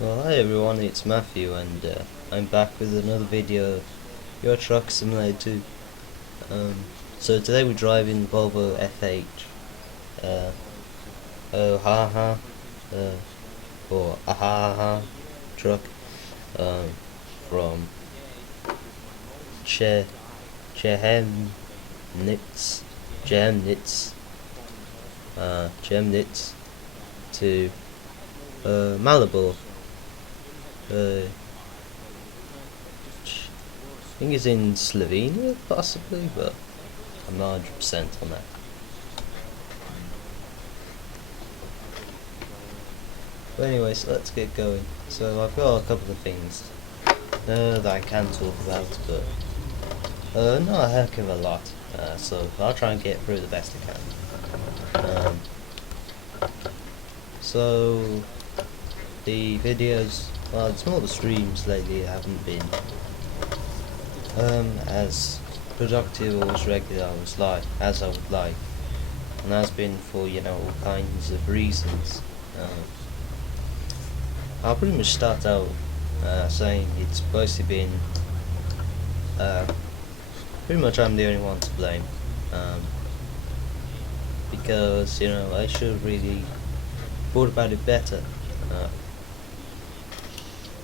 Well, hi everyone, it's Matthew, and I'm back with another video of Euro Truck Simulator 2. So today we're driving the Volvo F8, oh ha ha, or ah ha ha truck, from Chemnitz to Malabo. I think it's in Slovenia, possibly, but I'm not 100% on that. But anyways, let's get going. So I've got a couple of things that I can talk about, but not a heck of a lot. So I'll try and get through the best I can. So the videos, well, it's more the streams lately haven't been as productive or as regular as I would like, and that's been for all kinds of reasons. I'll pretty much start out saying it's mostly been pretty much I'm the only one to blame, because I should have really thought about it better.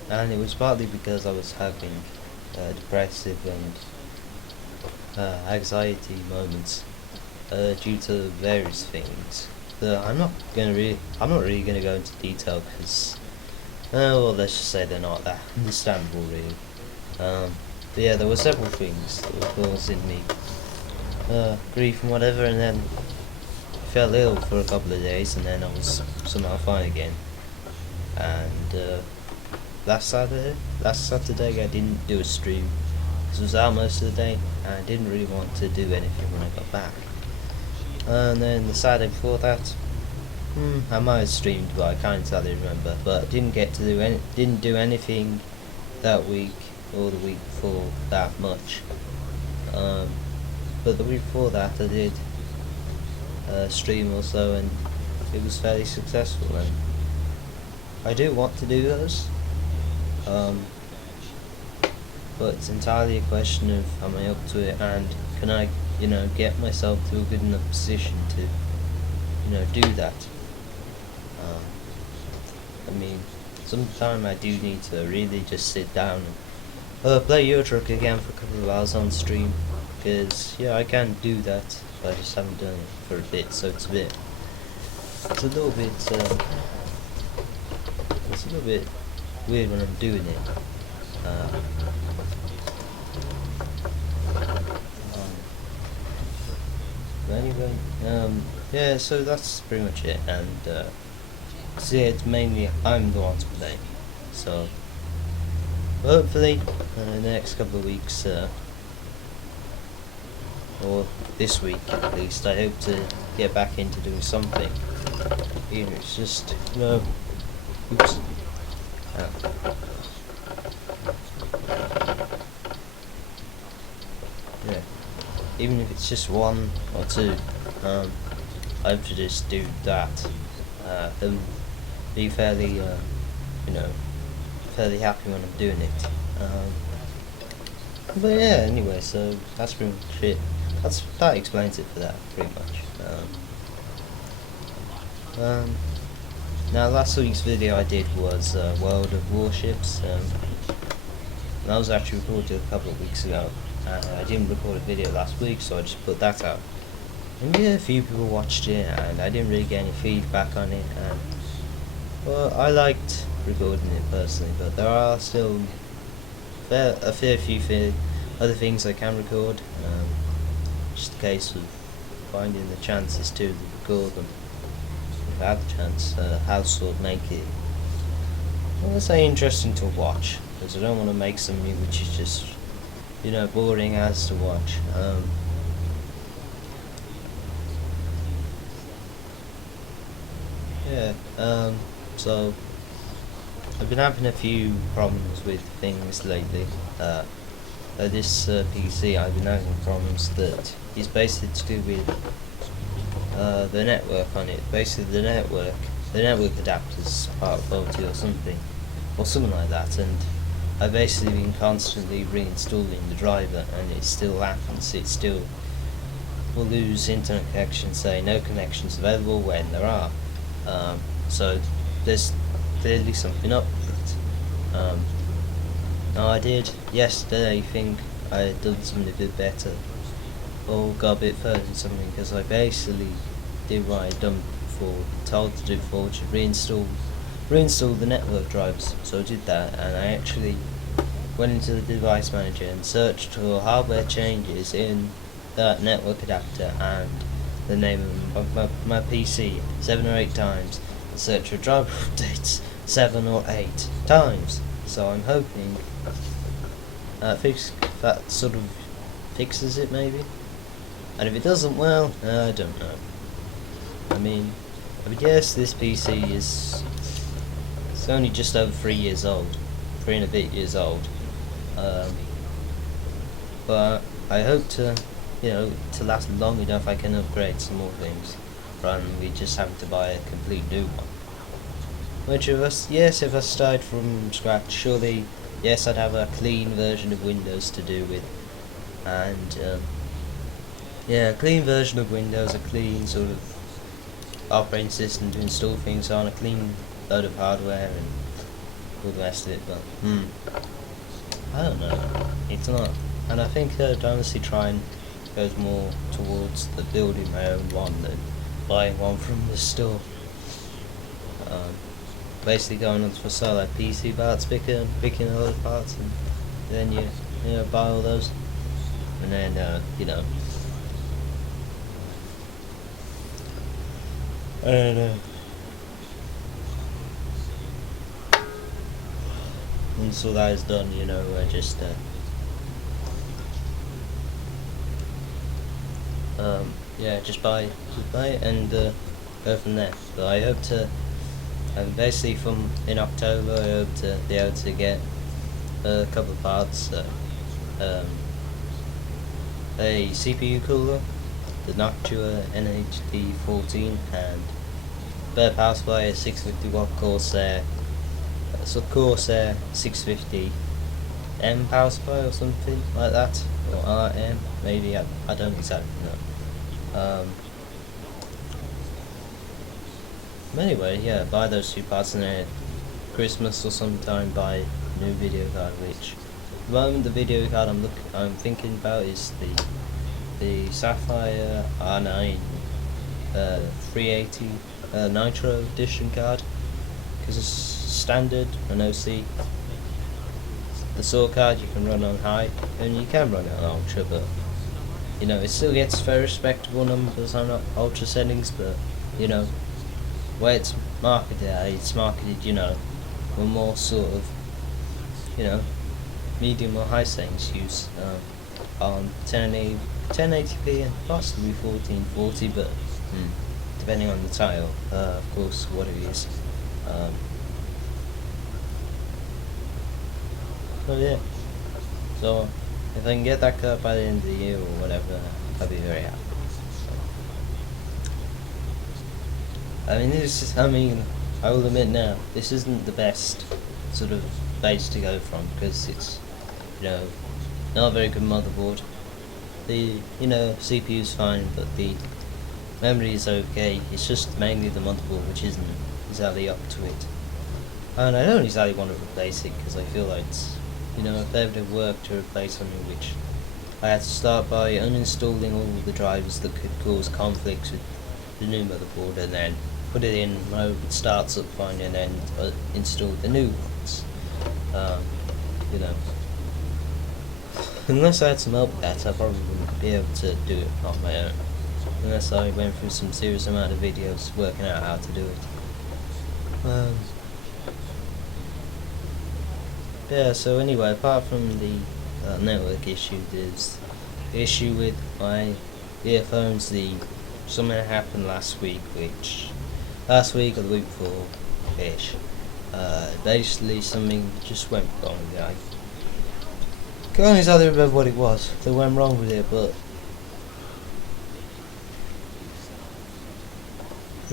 And it was partly because I was having depressive and anxiety moments due to various things that I'm not really gonna go into detail because well, let's just say they're not that understandable really. But yeah, there were several things that were causing me grief and whatever, and then I fell ill for a couple of days, and then I was somehow fine again. And last Saturday I didn't do a stream because I was out most of the day and I didn't really want to do anything when I got back. And then the Saturday before that, I might have streamed, but I can't entirely remember. But didn't do anything that week or the week before that much. But the week before that I did stream also, and it was fairly successful. And I do want to do those. But it's entirely a question of am I up to it, and can I, get myself to a good enough position to, do that. I mean, sometime I do need to really just sit down and play Euro Truck again for a couple of hours on stream, because I can do that, but I just haven't done it for a bit, so it's a little bit weird when I'm doing it. But anyway, yeah, so that's pretty much it, and see, it's mainly I'm the one to blame. So hopefully in the next couple of weeks, or this week at least, I hope to get back into doing something. Even if it's just oops. Yeah, even if it's just one or two, I hope to just do that, and be fairly, fairly happy when I'm doing it. But yeah, anyway, so that's pretty much it. That explains it for that, pretty much. Now, last week's video I did was World of Warships. That was actually recorded a couple of weeks ago. I didn't record a video last week, so I just put that out. And yeah, a few people watched it, and I didn't really get any feedback on it. And well, I liked recording it personally, but there are still a fair few other things I can record. Just a case of finding the chances to record them. If I have the chance, how to sort of make it, let's say, interesting to watch, because I don't want to make something which is just boring as to watch. So I've been having a few problems with things lately. This PC, I've been having problems that is basically to do with the network on it. Basically the network adapters are faulty or something, or something like that, and I've basically been constantly reinstalling the driver, and it still happens. It still will lose internet connection, say no connections available when there are. So there's clearly something up with it. Now I did yesterday think I had done something a bit better, or got a bit further in something, because I basically did what I'd done before, told to do before, which is reinstall the network drivers. So I did that, and I actually went into the device manager and searched for hardware changes in that network adapter and the name of my PC 7 or 8 times, and searched for driver updates 7 or 8 times. So I'm hoping that sort of fixes it, maybe. And if it doesn't, well, I don't know. I mean, yes, this PC it's only just over 3 years old, 3 and a bit years old. But I hope to last long enough I can upgrade some more things, rather than we just having to buy a complete new one. Which of us, yes, if I started from scratch, surely, yes, I'd have a clean version of Windows to do with, and yeah, a clean version of Windows, a clean sort of operating system to install things on, a clean load of hardware, and all the rest of it. But I don't know, it's not, and I think I'd honestly try and goes more towards the building my own one than buying one from the store. Basically going on for sale like PC parts, picking all those parts, and then you buy all those, and then once all that is done, just just buy it and go from there. But I hope to, basically from in October, I hope to be able to get a couple of parts, a CPU cooler, the Noctua NHD14, and spare power supply, a 650 watt Corsair, Corsair 650 M power supply or something like that, or RM, maybe, I don't exactly know. Anyway, yeah, buy those 2 parts, and then Christmas or sometime buy a new video card, which at the moment the video card I'm thinking about is the Sapphire R9 380 Nitro Edition card, because it's standard and OC. The SOAR card you can run on high, and you can run it on ultra, but it still gets very respectable numbers on ultra settings. But where it's marketed for more sort of medium or high settings use on 1080p and possibly 1440, but depending on the tile, of course, what it is. So yeah, so if I can get that card by the end of the year or whatever, I'll be very happy. I will admit now, this isn't the best sort of base to go from, because it's not a very good motherboard. The CPU's fine, but the memory is okay. It's just mainly the motherboard which isn't exactly up to it. And I don't exactly want to replace it, because I feel like it's, if they would have worked to replace something which I had to start by uninstalling all the drivers that could cause conflicts with the new motherboard, and then put it in mode, it starts up fine, and then install the new ones. Unless I had some help with that, I probably wouldn't be able to do it on my own, unless I went through some serious amount of videos working out how to do it. Yeah, so anyway, apart from the network issue, there's the issue with my earphones. Something happened last week or the week before-ish. Basically something just went wrong. I can't exactly remember what it was that went wrong with it, but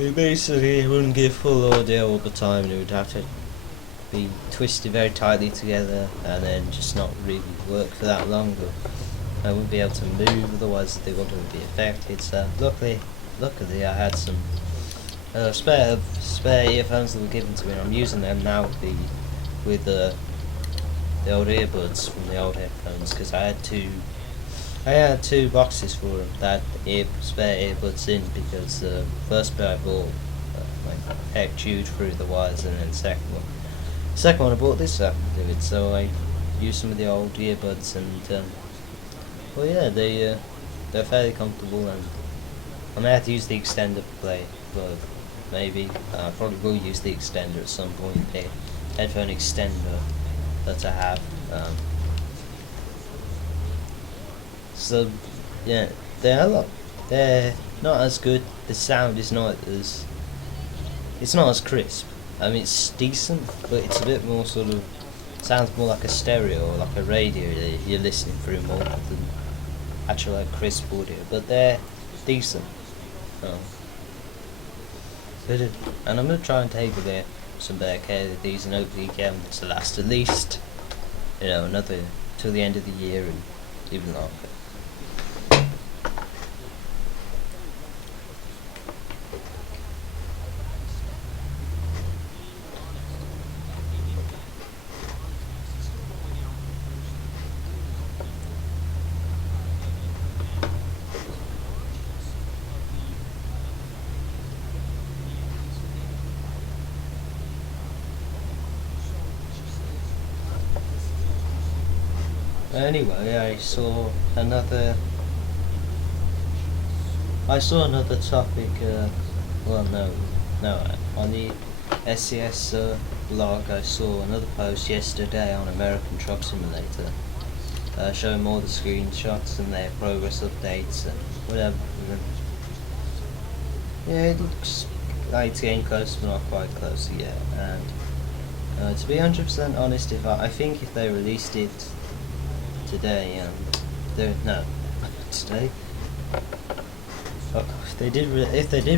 it basically wouldn't give full audio all the time, and it would have to be twisted very tightly together and then just not really work for that long, or I wouldn't be able to move, otherwise they wouldn't be affected. So luckily I had some spare earphones that were given to me, and I'm using them now with the old earbuds from the old headphones, because I had two boxes for them that had spare earbuds in, because the first pair I bought like heck chewed through the wires, and then second one I bought this happened to do it, so I used some of the old earbuds, and well, yeah, they're fairly comfortable, and I may have to use the extender to play, but maybe I probably will use the extender at some point, the headphone extender that I have. So yeah, they're not as good. The sound is not as, it's not as crisp. I mean, it's decent, but it's a bit more sort of, sounds more like a stereo or like a radio that you're listening through more than actual like crisp audio. But they're decent. And I'm gonna try and take some better care of these, and hopefully get them to last at least, another till the end of the year and even longer. Anyway, I saw another topic, on the SCS blog I saw another post yesterday on American Truck Simulator, showing more of the screenshots and their progress updates and whatever. Yeah, it looks like it's getting close, but not quite close yet, and to be 100% honest, I think if they released it today, today. If they did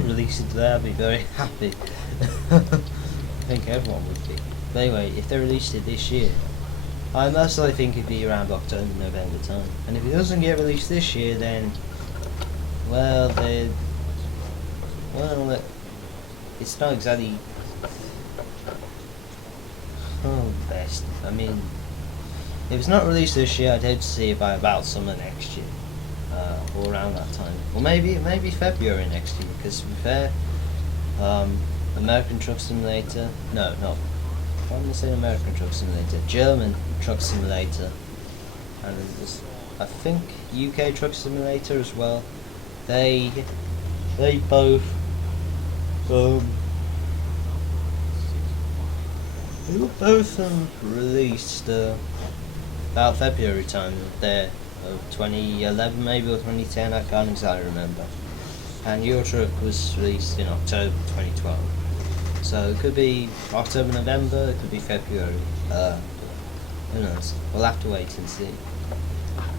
release it today, I'd be very happy. I think everyone would be. But anyway, if they released it this year, I most likely think it'd be around October, November time. And if it doesn't get released this year, then it's not exactly best. I mean, if it's not released this year, I'd hope to see it by about summer next year, or around that time, or maybe February next year. Because to be fair, American Truck Simulator, I'm going to say American Truck Simulator, German Truck Simulator, and there's, I think, UK Truck Simulator as well. They both released about February time there of 2011 maybe, or 2010, I can't exactly remember. And Euro Truck was released in October 2012. So it could be October, November, it could be February. Who knows? We'll have to wait and see.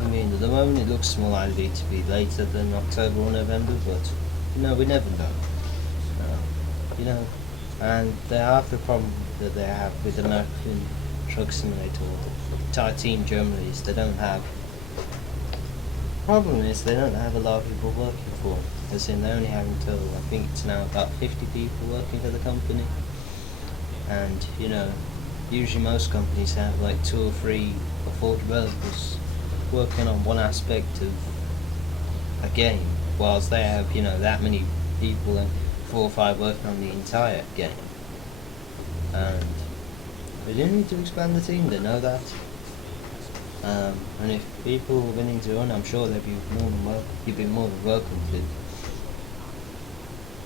I mean, at the moment it looks more likely to be later than October or November, but we never know. And they have the problem that they have with American Truck Simulator, or the entire team generally, is they don't have a lot of people working for them. As in, they only have until, I think it's now about 50 people working for the company. And, usually most companies have like 2 or 3 or 4 developers working on one aspect of a game, whilst they have, that many people and 4 or 5 working on the entire game. And they didn't need to expand the team, they know that. And if people were willing to run, I'm sure they'd be you'd be more than welcome to.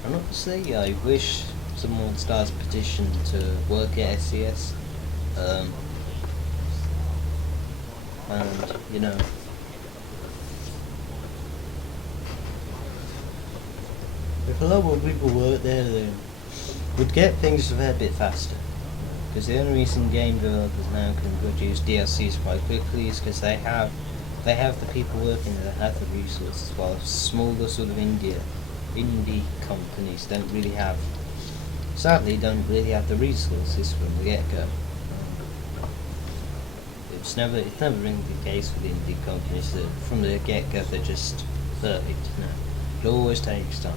I'm not going to say I wish someone starts a petition to work at SCS. And if a lot more people work there, then would get things a fair bit faster. Because the only reason game developers now can produce DLCs quite quickly is because they have the people working there that have the resources, while smaller sort of indie companies don't really have the resources from the get-go. It's never been the case with indie companies that from the get-go they're just perfect. No, it always takes time.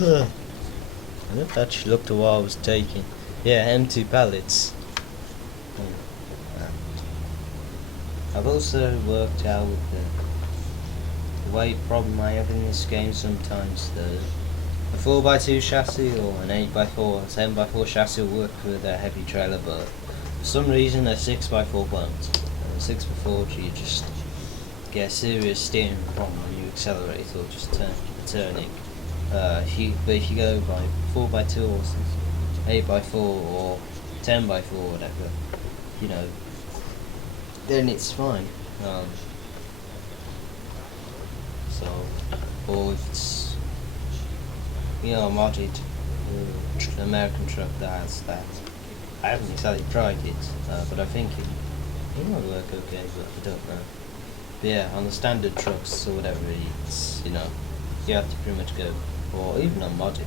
I never actually looked at what I was taking. Yeah, empty pallets. I've also worked out with the weight problem I have in this game sometimes. A 4x2 chassis or an 8x4, 7x4 chassis will work with a heavy trailer, but for some reason a 6x4 won't. A 6x4 you just get a serious steering problem when you accelerate or just turning. If you go by 4x2 or 8x4 or 10x4 or whatever, you know, then it's fine. Or if it's, you know, a modded American truck that has that. I haven't exactly tried it, but I think it might work okay, but I don't know. But yeah, on the standard trucks or whatever, it's, you know, you have to pretty much go, or even on modded,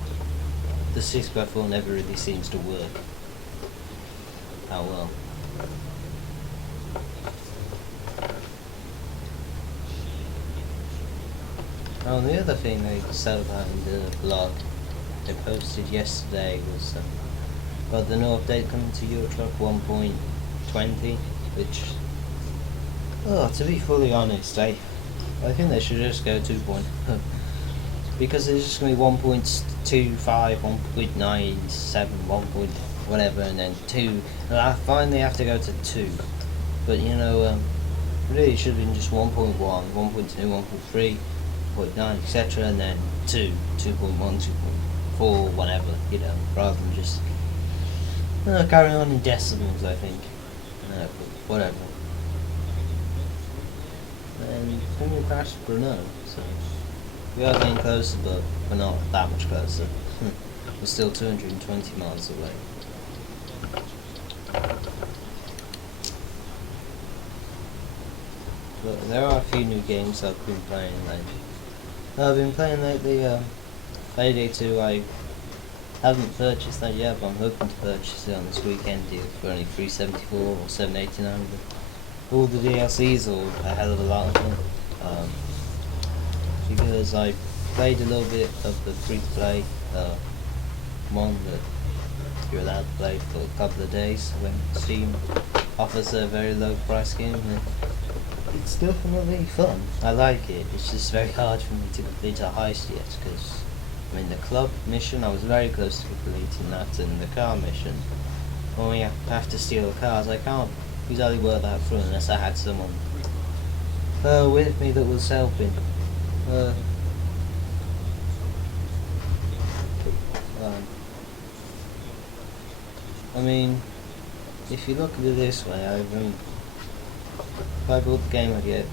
the 6x4 never really seems to work how well. Oh, and the other thing they said about in the blog they posted yesterday was about the new update coming to Euro Truck 1.20, which, to be fully honest, I think they should just go 2.0 because there's just going to be 1.25, 1.97, 1. Whatever, and then 2, and I finally have to go to 2, but you know, really it should have been just 1.1, 1.2, 1.3, 0.9, etc., and then 2, 2.1, 2.4, whatever, you know, rather than just carrying on in decimals, I think. But whatever. And then we crashed Bruno, so we are getting closer, but we're not that much closer. We're still 220 miles away. But there are a few new games I've been playing lately. Payday 2, I haven't purchased that yet, but I'm hoping to purchase it on this weekend deal for only $374 or $789. All the DLCs or a hell of a lot of them. Because I played a little bit of the free-to-play one that you're allowed to play for a couple of days when Steam offers a very low price game. It's definitely fun. I like it. It's just very hard for me to complete a heist yet because, I mean, the club mission, I was very close to completing that, and the car mission, when we have to steal cars, I can't exactly work that through unless I had someone with me that was helping. I mean, if you look at it this way, if I bought the game, I get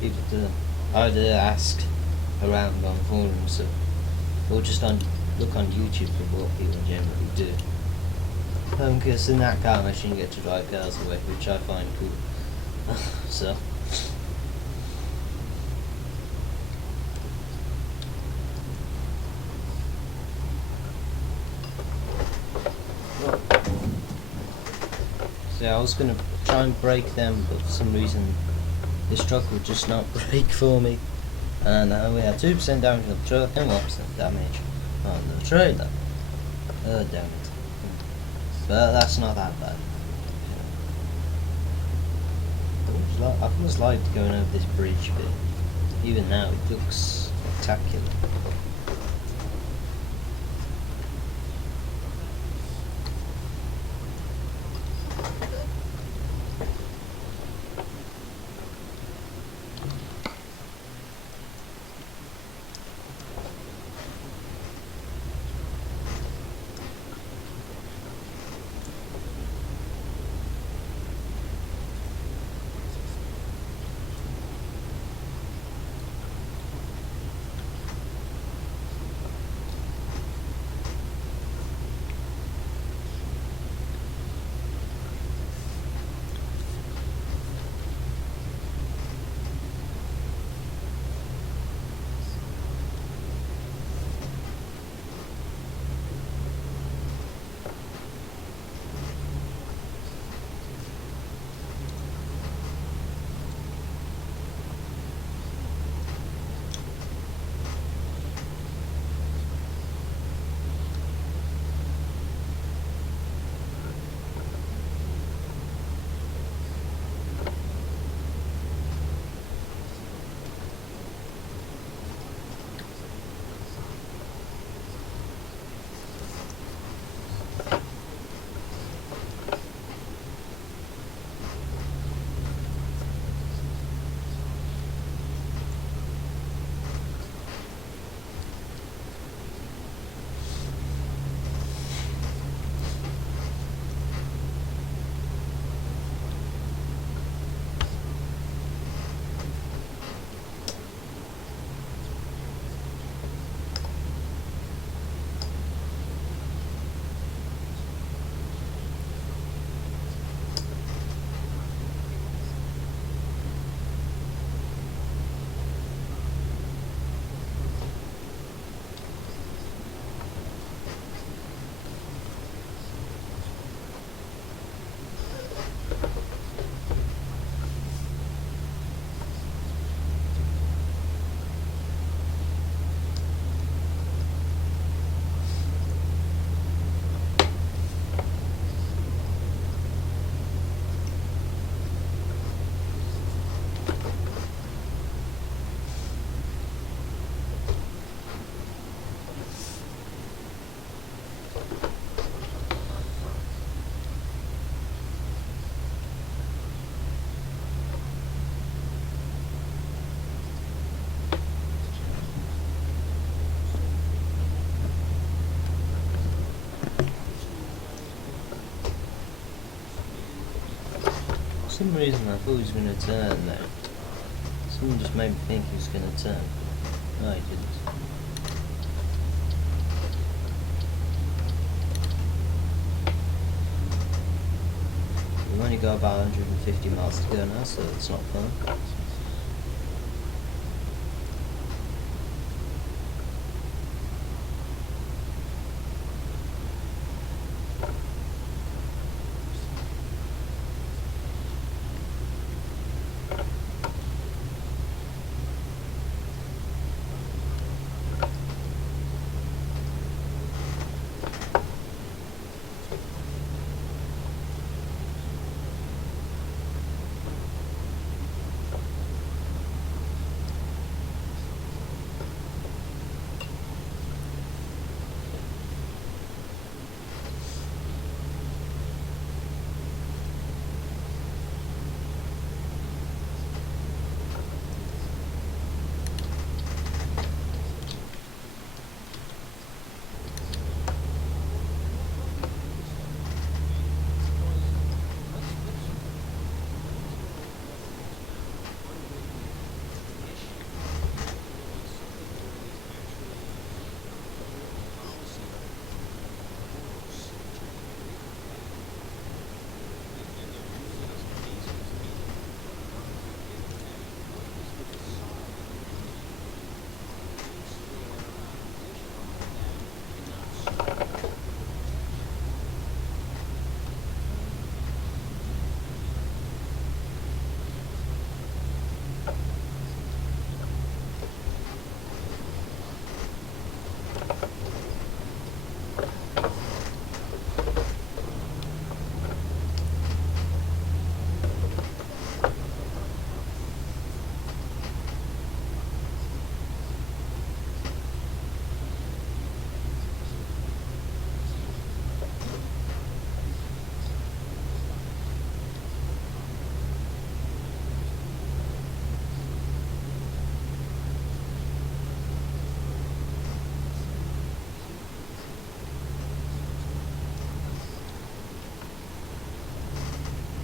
people to either ask around on forums or just look on YouTube for what people generally do. Because in that car mission you get to drive cars away, which I find cool. So. So yeah, I was going to try and break them, but for some reason this truck would just not break for me. And we had 2% damage on the truck and 1% damage on the trailer. Damn it. But that's not that bad. I've always liked going over this bridge, but even now it looks spectacular. some reason I thought he was going to turn there. Someone just made me think he was going to turn. No, he didn't. We've only got about 150 miles to go now, so it's not fun.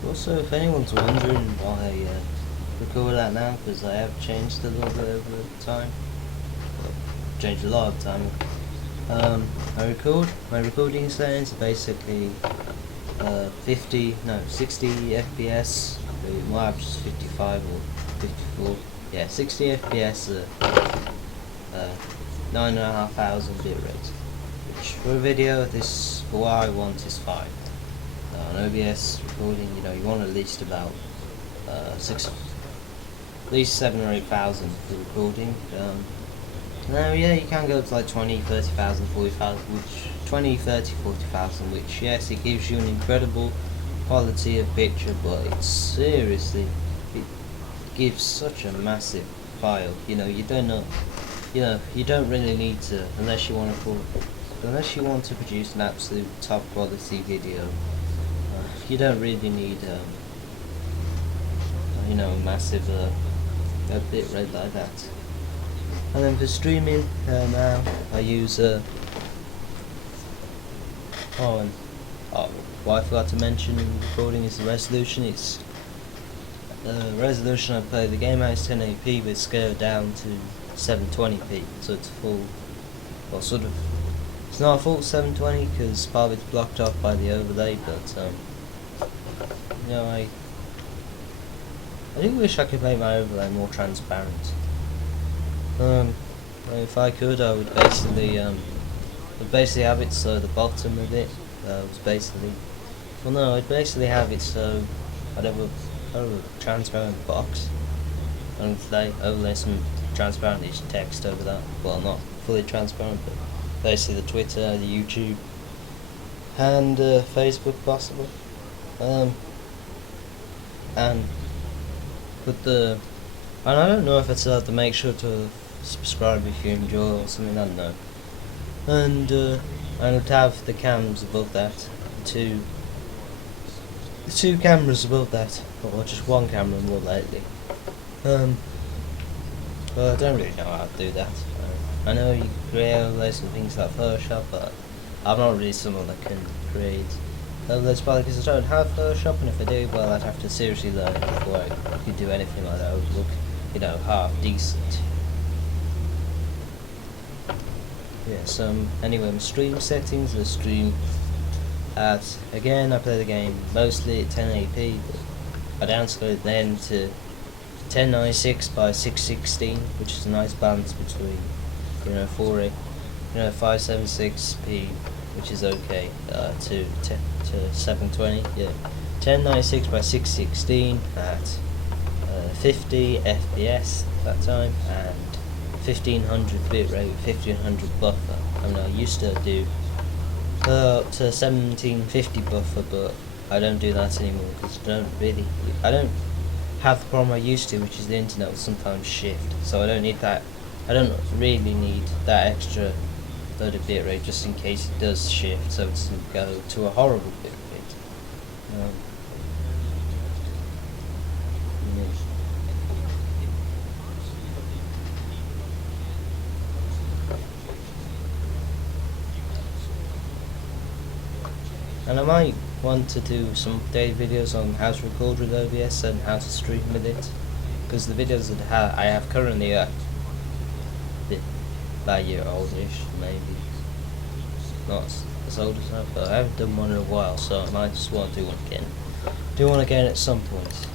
Also, if anyone's wondering why I record that now, because I have changed a little bit over time. Well, changed a lot of time. My recording settings are basically 60 FPS. My average is 55 or 54. Yeah, 60 FPS, 9,500 bit rate. Which for a video, for what I want is fine. On OBS recording, you want at least about at least 7,000 or 8,000 for recording. Now, yeah, you can go to like 20, 30,000, 40,000, which 20, 30, 40,000, which yes, it gives you an incredible quality of picture, but it gives such a massive file. You don't really need to, unless you want to produce an absolute top quality video. You don't really need a massive bit rate like that. And then for streaming, now I use what I forgot to mention in recording is the resolution. It's resolution I play the game at is 1080p, but it's scaled down to 720p, so it's full. Well, sort of. It's not a full 720 because part of it's blocked off by the overlay, but I do wish I could make my overlay more transparent. If I could, I would basically have it so the bottom of it was basically. Well, no, I'd basically have it so I'd have a transparent box, and overlay some transparent text over that. Well, not fully transparent, but basically the Twitter, the YouTube, and Facebook possible. And I don't know if it's to make sure to subscribe if you enjoy or something, I don't know. And I would have the cams above that, the two cameras above that, or just one camera more lately. Well, I don't really know how to do that. I know you can create overlays and things like Photoshop, but I'm not really someone that can create That's probably because I don't have Photoshop, and if I do, well, I'd have to seriously learn it before I could do anything like that. It would look, you know, half decent. Yeah, so anyway, my stream settings, the stream at, again, I play the game mostly at 1080p, but I downscaled then to 1096 by 616, which is a nice balance between, you know, 576p, which is okay, to 720. Yeah, 1096 by 616 at 50 FPS that time, and 1500 bitrate, 1500 buffer. I mean, I used to do up to 1750 buffer, but I don't do that anymore because I don't have the problem I used to, which is the internet will sometimes shift. So I don't need that. I don't really need that extra load of bitrate just in case it does shift, so it doesn't go to a horrible bitrate. Yeah. And I might want to do some updated videos on how to record with OBS and how to stream with it, because the videos that I have currently are about a year oldish, maybe not as old as that, but I haven't done one in a while, so I might just want to do one again. Do one again at some point.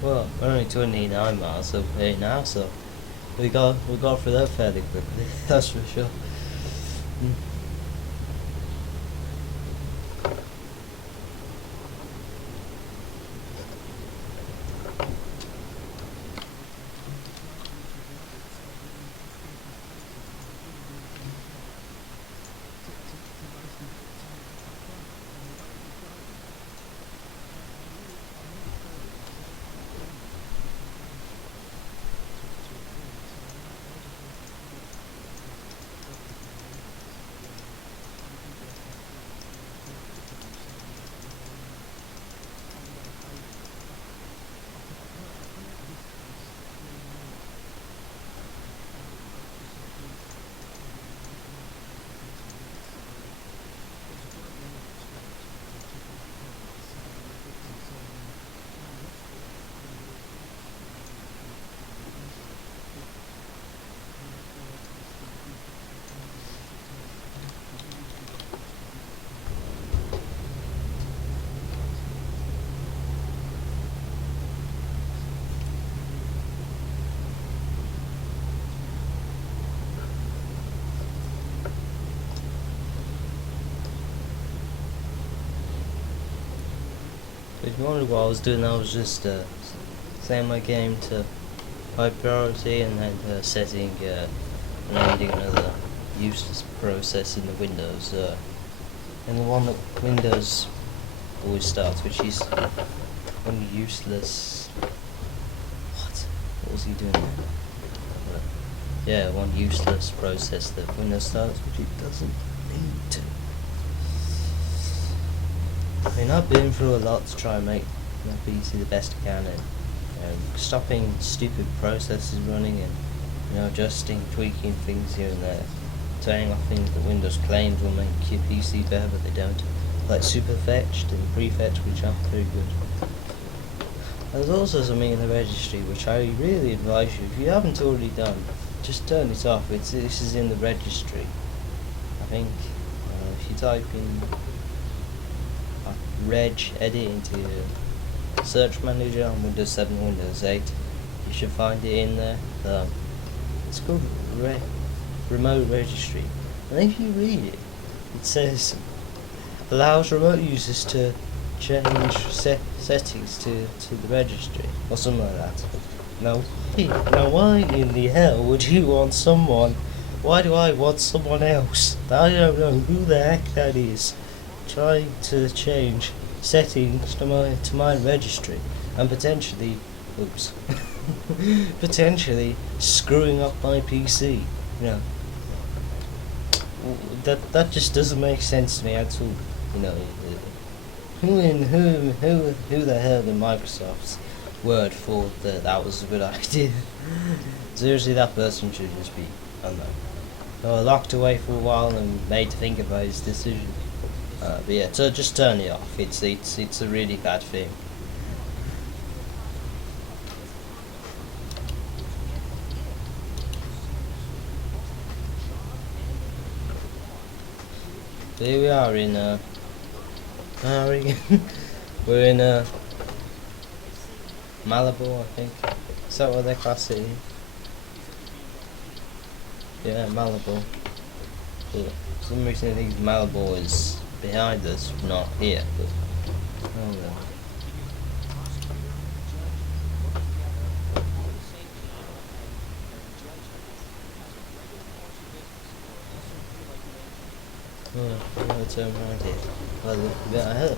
Well, we're only 29 miles up here now, so we got through that fairly quickly. That's for sure. If you wonder what I was doing, I was just setting my game to high priority and then setting and ending another useless process in the Windows. And the one that Windows always starts, which is one useless. What was he doing there? Yeah, one useless process that Windows starts, which it doesn't need to. I mean, I've been through a lot to try and make my PC the best I can, and stopping stupid processes running, and adjusting, tweaking things here and there, turning off things that Windows claims will make your PC better, but they don't, like superfetched and prefetched, which aren't very good. There's also something in the registry which I really advise you, if you haven't already done, just turn it off. This is in the registry. I think if you type in reg edit into your search manager on Windows 7 Windows 8, you should find it in there. It's called remote registry, and if you read it, it says allows remote users to change settings to the registry or something like that. Now why in the hell would you want someone? Why do I want someone else? I don't know who the heck that is trying to change settings to my registry and potentially potentially screwing up my PC. That just doesn't make sense to me at all. Who the hell in Microsoft's word thought that was a good idea? Seriously, that person should just be, I don't know, locked away for a while and made to think about his decision. But yeah, so just turn it off. It's a really bad thing. So here we are in we're in Malibu, I think. Is that what they class it? Yeah, Malibu. So for some reason I think Malibu is behind us, not here. But oh well. I'm gonna turn around here. Well, look a bit ahead.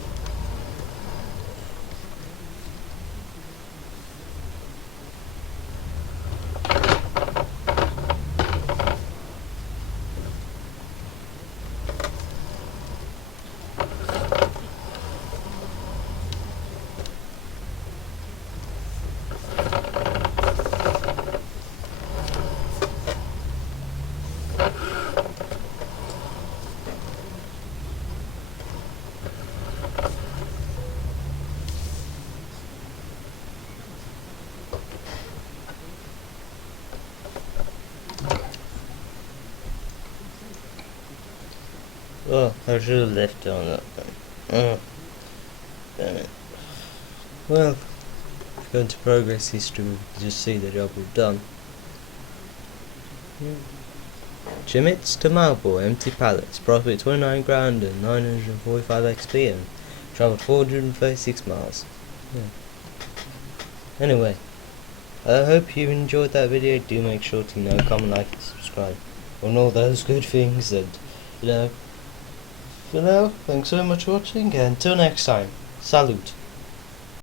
Oh, I should have left on that thing. Oh, damn it. Well, if you go into progress history, we can just see the job we've done. Jimmits to Marlborough, empty pallets, profit 29 grand and 945 XP and travelled 436 miles. Yeah. Anyway, I hope you enjoyed that video. Do make sure to comment, like and subscribe on all those good things, and for now, thanks so much for watching, and until next time, salute.